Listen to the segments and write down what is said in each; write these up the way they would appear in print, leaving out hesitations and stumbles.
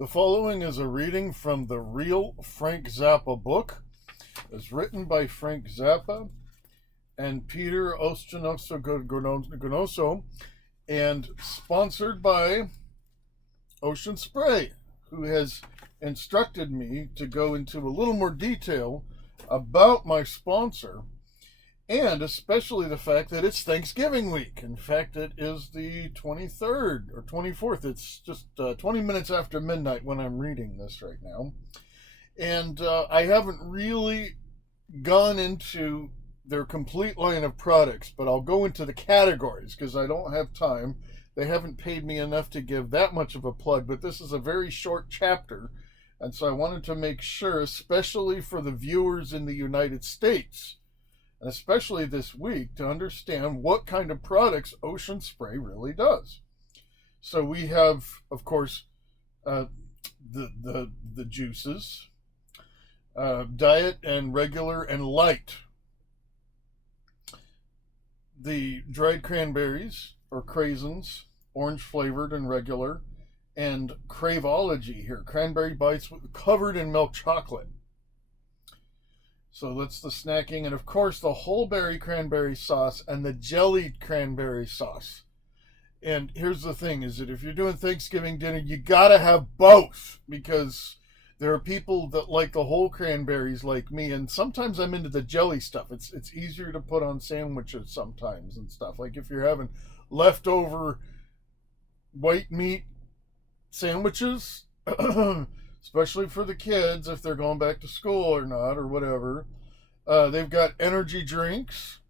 The following is a reading from the Real Frank Zappa book. It's written by Frank Zappa and Peter Ostranoso and sponsored by Ocean Spray, who has instructed me to go into a little more detail about my sponsor, and especially the fact that it's Thanksgiving week. In fact, it is the 23rd or 24th. It's just 20 minutes after midnight when I'm reading this right now. And I haven't really gone into their complete line of products, but I'll go into the categories because I don't have time. They haven't paid me enough to give that much of a plug, but this is a very short chapter. And so I wanted to make sure, especially for the viewers in the United States, and especially this week, to understand what kind of products Ocean Spray really does. So we have, of course, the juices, diet and regular and light. The dried cranberries or craisins, orange flavored and regular, and Craveology here, cranberry bites covered in milk chocolate. So that's the snacking, and of course the whole berry cranberry sauce and the jellied cranberry sauce. And here's the thing, is that if you're doing Thanksgiving dinner, you gotta have both, because there are people that like the whole cranberries like me, and sometimes I'm into the jelly stuff. It's easier to put on sandwiches sometimes and stuff. Like if you're having leftover white meat sandwiches, especially for the kids if they're going back to school or not or whatever. They've got energy drinks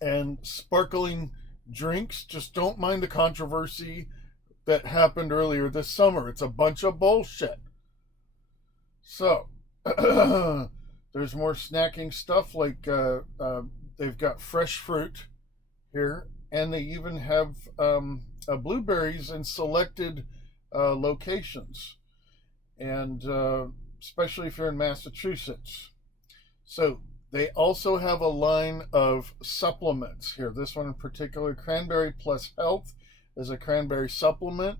and sparkling drinks. Just don't mind the controversy that happened earlier this summer. It's a bunch of bullshit. So there's more snacking stuff, like they've got fresh fruit here, and they even have blueberries in selected locations, and especially if you're in Massachusetts. So they also have a line of supplements here. This one in particular, Cranberry Plus Health, is a cranberry supplement,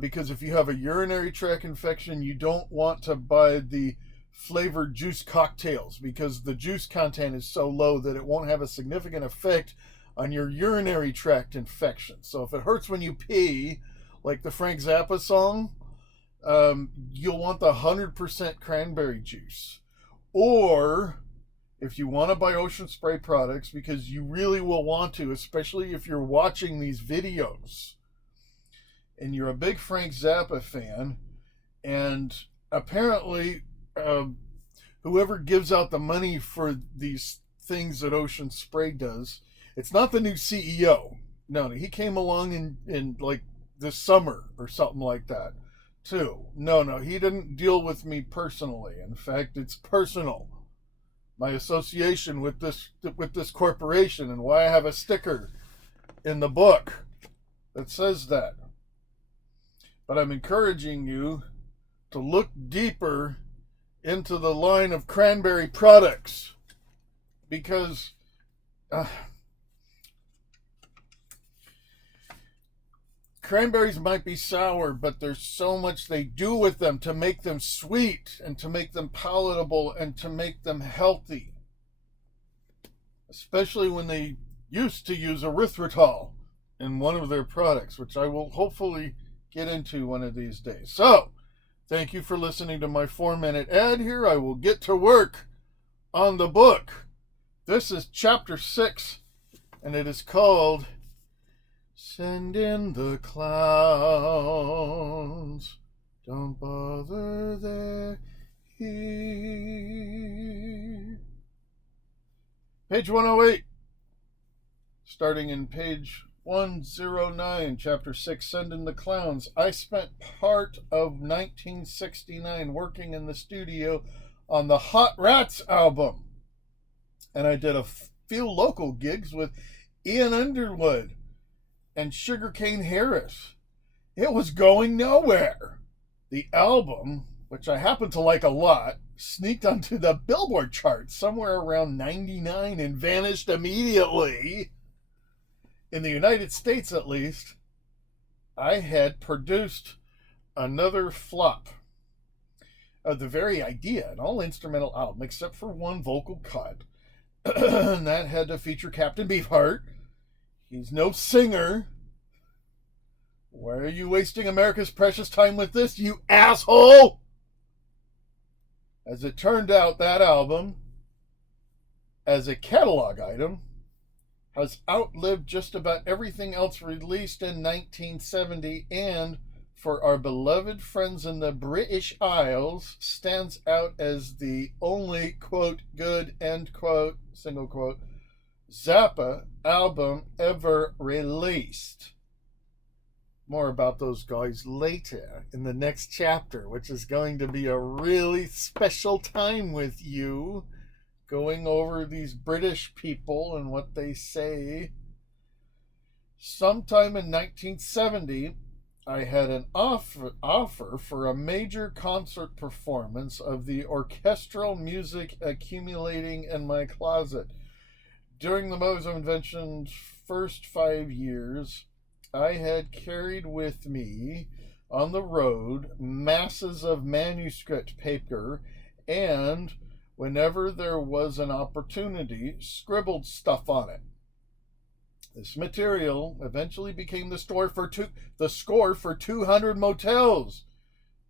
because if you have a urinary tract infection, you don't want to buy the flavored juice cocktails, because the juice content is so low that it won't have a significant effect on your urinary tract infection. So if it hurts when you pee, like the Frank Zappa song, you'll want the 100% cranberry juice. Or if you want to buy Ocean Spray products, because you really will want to, especially if you're watching these videos and you're a big Frank Zappa fan, and apparently whoever gives out the money for these things that Ocean Spray does, it's not the new CEO. No, he came along in like this summer or something like that too. No, he didn't deal with me personally. In fact, it's personal. My association with this corporation, and why I have a sticker in the book that says that. But I'm encouraging you to look deeper into the line of cranberry products, because cranberries might be sour, but there's so much they do with them to make them sweet and to make them palatable and to make them healthy. Especially when they used to use erythritol in one of their products, which I will hopefully get into one of these days. So, thank you for listening to my 4-minute ad here. I will get to work on the book. This is chapter 6, and it is called Send in the Clowns, Don't Bother, They're Here. Page 108, starting in page 109, chapter 6, Send in the Clowns. I spent part of 1969 working in the studio on the Hot Rats album, and I did a few local gigs with Ian Underwood and Sugarcane Harris. It was going nowhere. The album, which I happen to like a lot, sneaked onto the Billboard chart somewhere around 99 and vanished immediately. In the United States, at least, I had produced another flop of the very idea, an all-instrumental album, except for one vocal cut, and that had to feature Captain Beefheart. He's no singer. Why are you wasting America's precious time with this, you asshole? As it turned out, that album, as a catalog item, has outlived just about everything else released in 1970, and for our beloved friends in the British Isles, stands out as the only, quote, good, end quote, single quote, Zappa album ever released. More about those guys later in the next chapter, which is going to be a really special time with you, going over these British people and what they say. Sometime in 1970, I had an offer for a major concert performance of the orchestral music accumulating in my closet. During the Modes of Invention's first 5 years, I had carried with me on the road masses of manuscript paper, and whenever there was an opportunity, scribbled stuff on it. This material eventually became the score for 200 motels,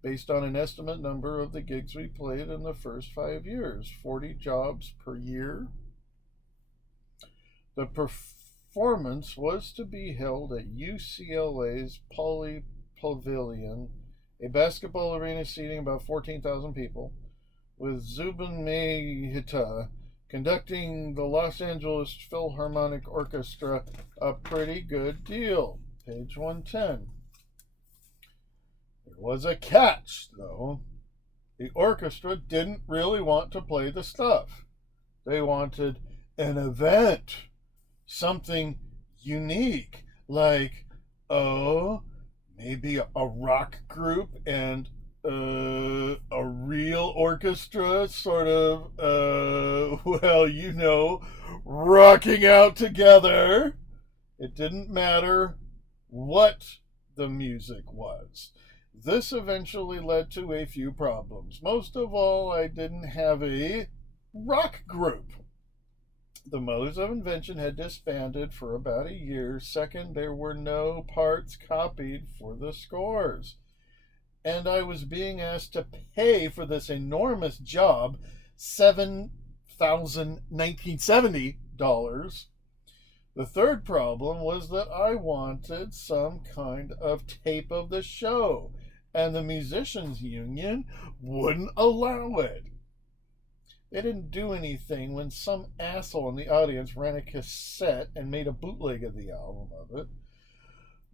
based on an estimate number of the gigs we played in the first 5 years, 40 jobs per year. The performance was to be held at UCLA's Poly Pavilion, a basketball arena seating about 14,000 people, with Zubin Mehta conducting the Los Angeles Philharmonic Orchestra. A pretty good deal. Page 110. There was a catch, though. The orchestra didn't really want to play the stuff. They wanted an event, something unique, like, maybe a rock group and a real orchestra, sort of, rocking out together. It didn't matter what the music was. This eventually led to a few problems. Most of all, I didn't have a rock group. The Modes of Invention had disbanded for about a year. Second, there were no parts copied for the scores. And I was being asked to pay for this enormous job, $7,1970. The third problem was that I wanted some kind of tape of the show, and the musicians union wouldn't allow it. They didn't do anything when some asshole in the audience ran a cassette and made a bootleg of the album of it.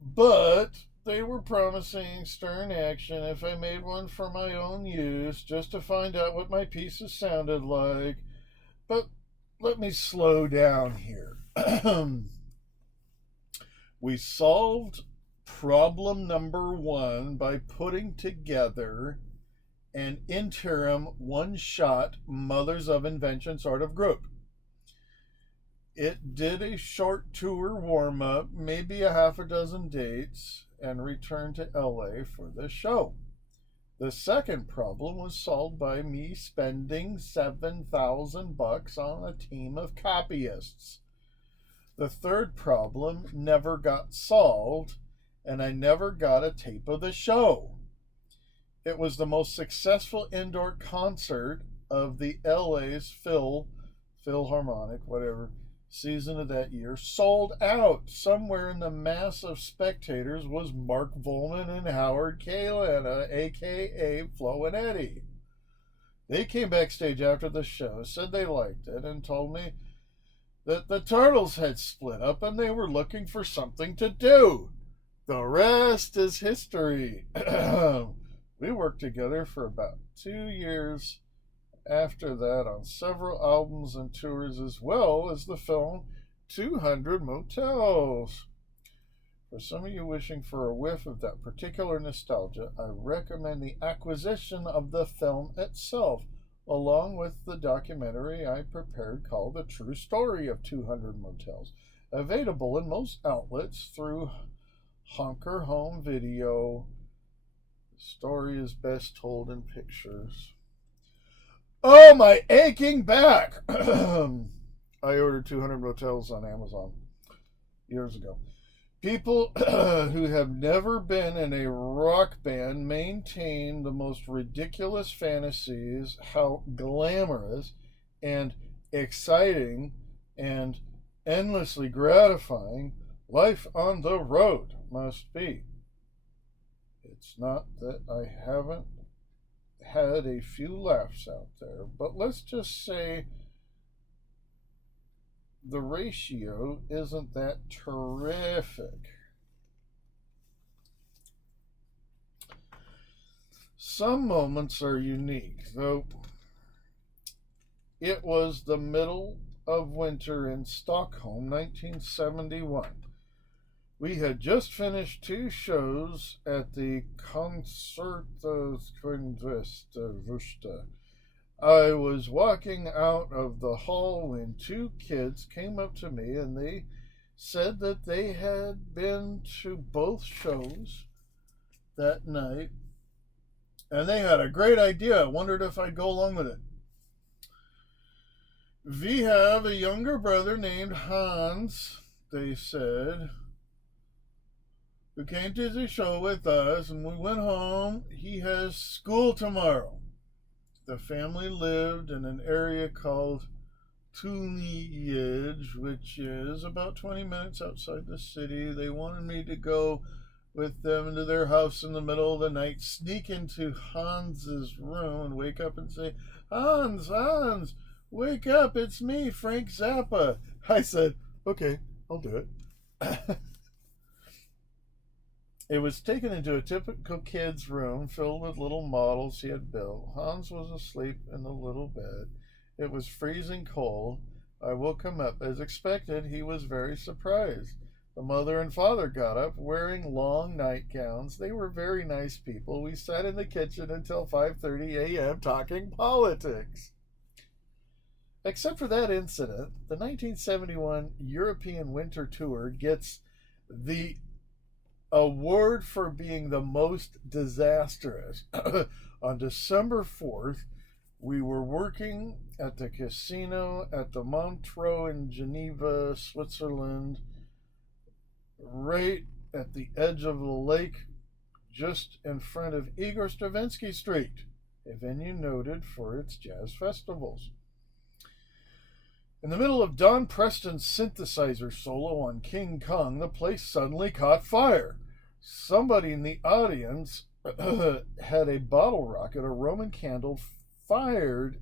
But they were promising stern action if I made one for my own use, just to find out what my pieces sounded like. But let me slow down here. We solved problem number one by putting together an interim one-shot Mothers of Invention sort of group. It did a short tour warm-up, maybe a half a dozen dates, and returned to LA for the show. The second problem was solved by me spending $7,000 on a team of copyists. The third problem never got solved, and I never got a tape of the show. It was the most successful indoor concert of the LA's Philharmonic, whatever, season of that year. Sold out. Somewhere in the mass of spectators was Mark Volman and Howard Kalena, a.k.a. Flo and Eddie. They came backstage after the show, said they liked it, and told me that the Turtles had split up and they were looking for something to do. The rest is history. We worked together for about 2 years after that on several albums and tours, as well as the film 200 Motels. For some of you wishing for a whiff of that particular nostalgia, I recommend the acquisition of the film itself, along with the documentary I prepared called The True Story of 200 Motels, available in most outlets through Honker Home Video, Story is best told in pictures. Oh, my aching back! I ordered 200 motels on Amazon years ago. People who have never been in a rock band maintain the most ridiculous fantasies how glamorous and exciting and endlessly gratifying life on the road must be. It's not that I haven't had a few laughs out there, but let's just say the ratio isn't that terrific. Some moments are unique, though. It was the middle of winter in Stockholm, 1971. We had just finished 2 shows at the Concerthuskundvesta. I was walking out of the hall when 2 kids came up to me and they said that they had been to both shows that night and they had a great idea. I wondered if I'd go along with it. We have a younger brother named Hans, they said, who came to the show with us, and we went home. He has school tomorrow. The family lived in an area called Tulliedge, which is about 20 minutes outside the city. They wanted me to go with them into their house in the middle of the night, sneak into Hans's room and wake up and say, Hans, wake up, it's me, Frank Zappa. I said, okay, I'll do it. It was taken into a typical kid's room filled with little models he had built. Hans was asleep in the little bed. It was freezing cold. I woke him up. As expected, he was very surprised. The mother and father got up, wearing long nightgowns. They were very nice people. We sat in the kitchen until 5:30 a.m. talking politics. Except for that incident, the 1971 European Winter Tour gets the award for being the most disastrous. On December 4th, we were working at the casino at the Montreux in Geneva, Switzerland, right at the edge of the lake, just in front of Igor Stravinsky Street, a venue noted for its jazz festivals. In the middle of Don Preston's synthesizer solo on King Kong, the place suddenly caught fire. Somebody in the audience had a bottle rocket, a Roman candle, fired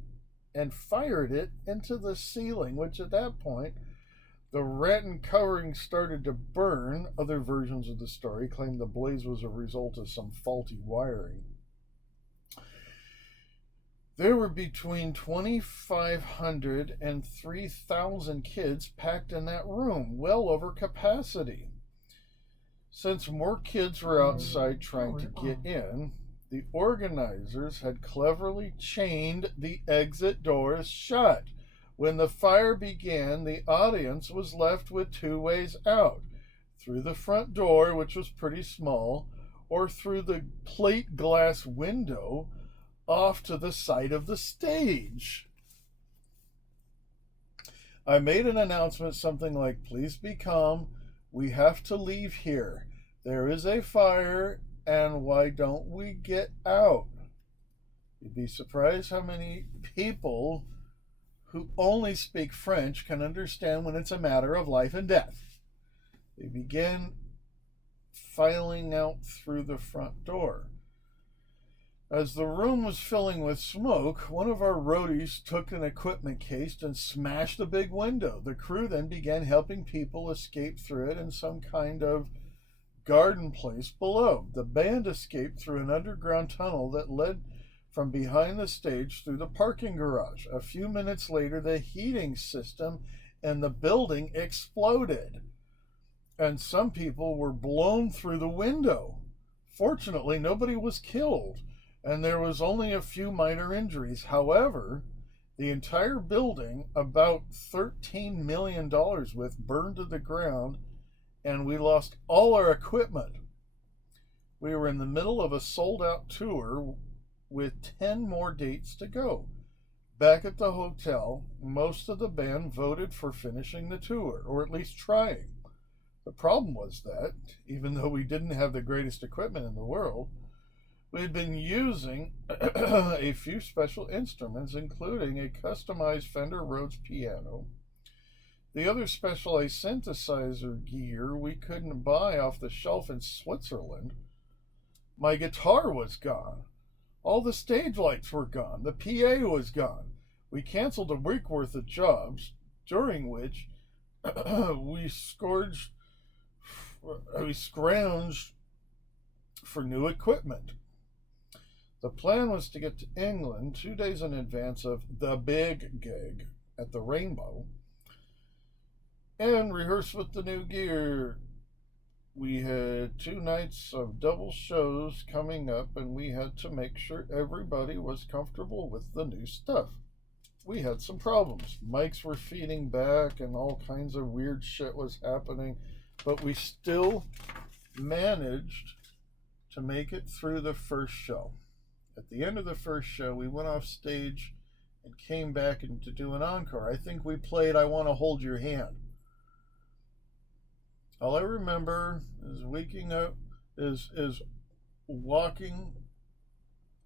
it into the ceiling, which at that point, the rattan covering started to burn. Other versions of the story claim the blaze was a result of some faulty wiring. There were between 2,500 and 3,000 kids packed in that room, well over capacity. Since more kids were outside trying to get in, the organizers had cleverly chained the exit doors shut. When the fire began, the audience was left with 2 ways out: through the front door, which was pretty small, or through the plate glass window off to the side of the stage. I made an announcement, something like, please be calm, we have to leave here. There is a fire, and why don't we get out? You'd be surprised how many people who only speak French can understand when it's a matter of life and death. They began filing out through the front door. As the room was filling with smoke, one of our roadies took an equipment case and smashed the big window. The crew then began helping people escape through it in some kind of garden place below. The band escaped through an underground tunnel that led from behind the stage through the parking garage. A few minutes later, the heating system in the building exploded, and some people were blown through the window. Fortunately, nobody was killed, and there was only a few minor injuries. However, the entire building, about $13 million worth, burned to the ground, and we lost all our equipment. We were in the middle of a sold-out tour with 10 more dates to go. Back at the hotel, most of the band voted for finishing the tour, or at least trying. The problem was that, even though we didn't have the greatest equipment in the world, we had been using a few special instruments, including a customized Fender Rhodes piano, the other specialized synthesizer gear we couldn't buy off the shelf in Switzerland. My guitar was gone. All the stage lights were gone. The PA was gone. We canceled a week worth of jobs, during which we scrounged for new equipment. The plan was to get to England 2 days in advance of the big gig at the Rainbow and rehearse with the new gear. We had 2 nights of double shows coming up, and we had to make sure everybody was comfortable with the new stuff. We had some problems. Mics were feeding back and all kinds of weird shit was happening, but we still managed to make it through the first show. At the end of the first show, we went off stage and came back to do an encore. I think we played I Want to Hold Your Hand. All I remember is walking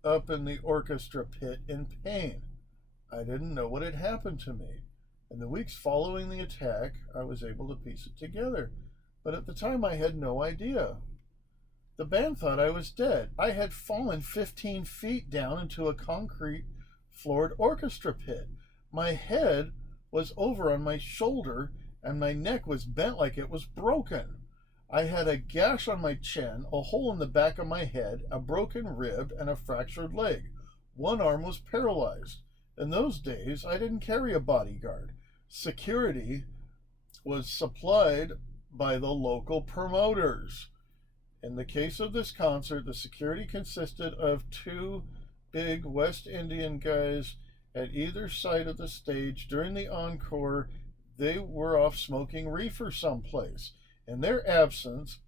up in the orchestra pit in pain. I didn't know what had happened to me. In the weeks following the attack, I was able to piece it together. But at the time, I had no idea. The band thought I was dead. I had fallen 15 feet down into a concrete floored orchestra pit. My head was over on my shoulder, and my neck was bent like it was broken. I had a gash on my chin, a hole in the back of my head, a broken rib, and a fractured leg. One arm was paralyzed. In those days, I didn't carry a bodyguard. Security was supplied by the local promoters. In the case of this concert, the security consisted of 2 big West Indian guys at either side of the stage. During the encore, they were off smoking reefer someplace. In their absence,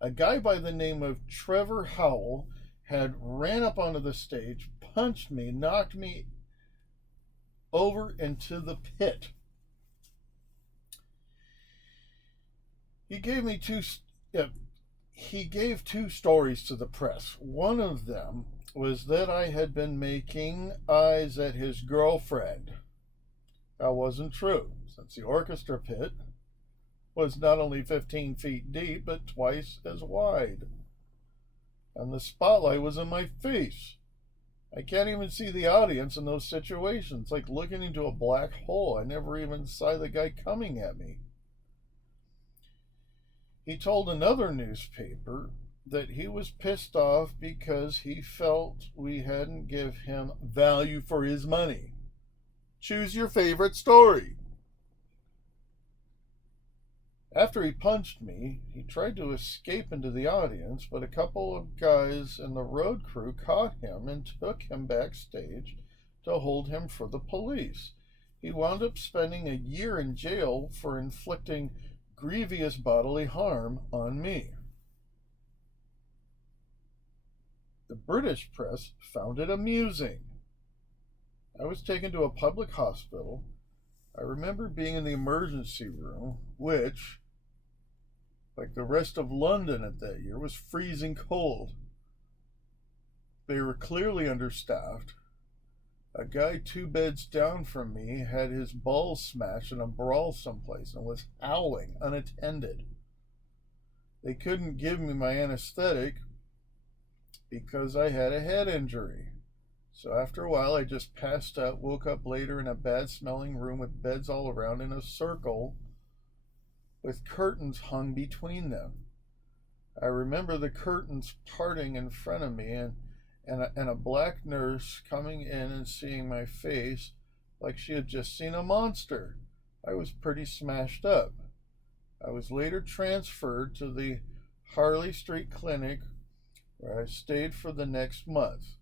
a guy by the name of Trevor Howell had ran up onto the stage, punched me, knocked me over into the pit. He gave 2 stories to the press. One of them was that I had been making eyes at his girlfriend. That wasn't true, since the orchestra pit was not only 15 feet deep, but twice as wide. And the spotlight was in my face. I can't even see the audience in those situations, like looking into a black hole. I never even saw the guy coming at me. He told another newspaper that he was pissed off because he felt we hadn't give him value for his money. Choose your favorite story. After he punched me, he tried to escape into the audience, but a couple of guys in the road crew caught him and took him backstage to hold him for the police. He wound up spending a year in jail for inflicting grievous bodily harm on me. The British press found it amusing. I was taken to a public hospital. I remember being in the emergency room, which, like the rest of London at that year, was freezing cold. They were clearly understaffed. A guy 2 beds down from me had his balls smashed in a brawl someplace and was howling unattended. They couldn't give me my anesthetic because I had a head injury. So after a while, I just passed out, woke up later in a bad-smelling room with beds all around in a circle with curtains hung between them. I remember the curtains parting in front of me and a black nurse coming in and seeing my face like she had just seen a monster. I was pretty smashed up. I was later transferred to the Harley Street Clinic, where I stayed for the next month.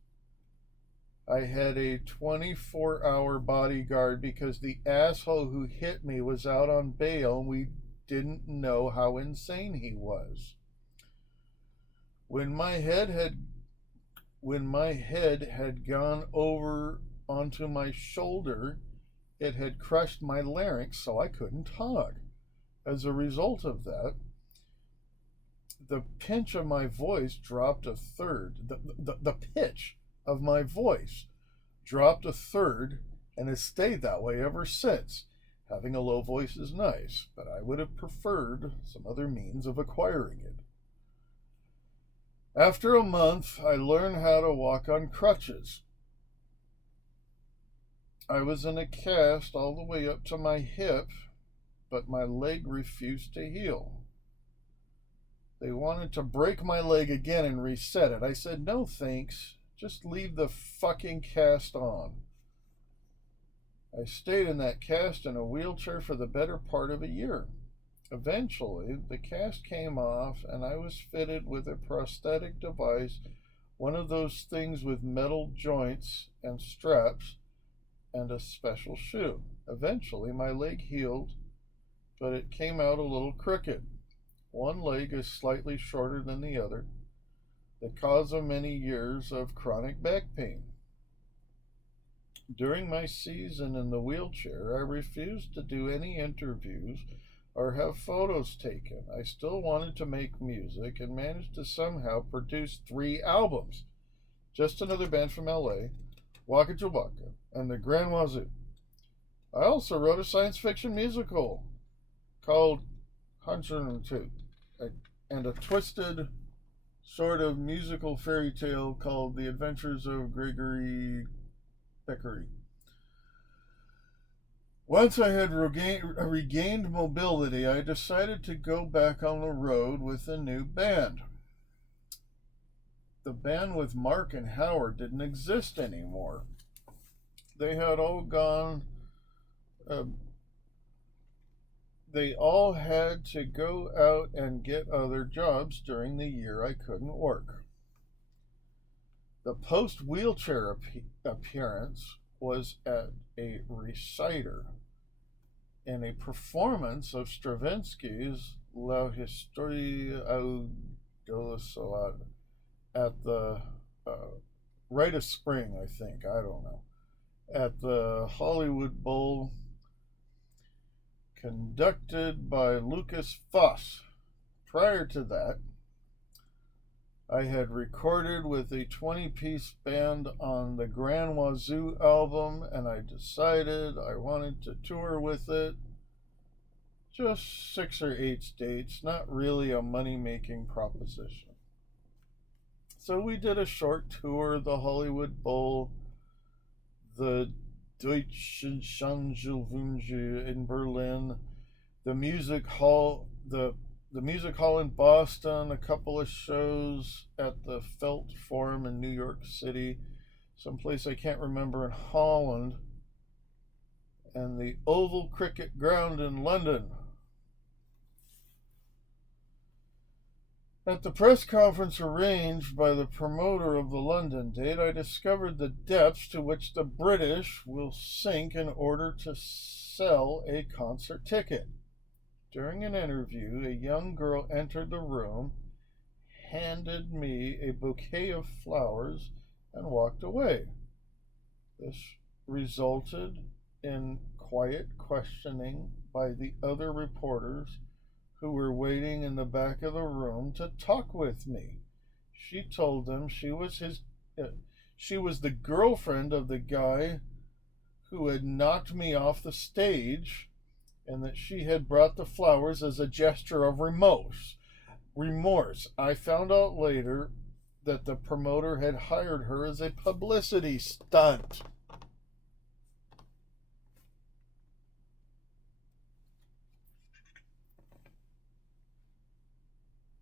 I had a 24-hour bodyguard because the asshole who hit me was out on bail and we didn't know how insane he was. When my head had gone over onto my shoulder, it had crushed my larynx so I couldn't talk. As a result of that, the pitch of my voice dropped a third. The pitch of my voice dropped a third and has stayed that way ever since. Having a low voice is nice, but I would have preferred some other means of acquiring it. After a month, I learned how to walk on crutches. I was in a cast all the way up to my hip, but my leg refused to heal. They wanted to break my leg again and reset it. I said, no thanks, just leave the fucking cast on. I stayed in that cast in a wheelchair for the better part of a year. Eventually, the cast came off and I was fitted with a prosthetic device, one of those things with metal joints and straps, and a special shoe. Eventually, my leg healed, but it came out a little crooked. One leg is slightly shorter than the other, the cause of many years of chronic back pain. During my season in the wheelchair, I refused to do any interviews or have photos taken. I still wanted to make music and managed to somehow produce 3 albums. Just Another Band from LA, Waka Jawaka, and the Grand Wazoo. I also wrote a science fiction musical called 102, and a twisted sort of musical fairy tale called The Adventures of Gregory Peccary. Once I had regained mobility, I decided to go back on the road with a new band. The band with Mark and Howard didn't exist anymore. They had all gone, they all had to go out and get other jobs during the year I couldn't work. The post-wheelchair appearance was at a reciter in a performance of Stravinsky's La Historia del Solar at the Rite of Spring, I think, I don't know, at the Hollywood Bowl, conducted by Lucas Foss. Prior to that, I had recorded with a 20-piece band on the Grand Wazoo album, and I decided I wanted to tour with it. Just 6 or 8 states, not really a money-making proposition. So we did a short tour, the Hollywood Bowl, the Deutsche Schauspielhalle in Berlin, the music hall in Boston, a couple of shows at the Felt Forum in New York City, someplace I can't remember in Holland, and the Oval Cricket Ground in London. At the press conference arranged by the promoter of the London date, I discovered the depths to which the British will sink in order to sell a concert ticket. During an interview, a young girl entered the room, handed me a bouquet of flowers, and walked away. This resulted in quiet questioning by the other reporters who were waiting in the back of the room to talk with me. She told them she was the girlfriend of the guy who had knocked me off the stage, and that she had brought the flowers as a gesture of remorse. I found out later that the promoter had hired her as a publicity stunt.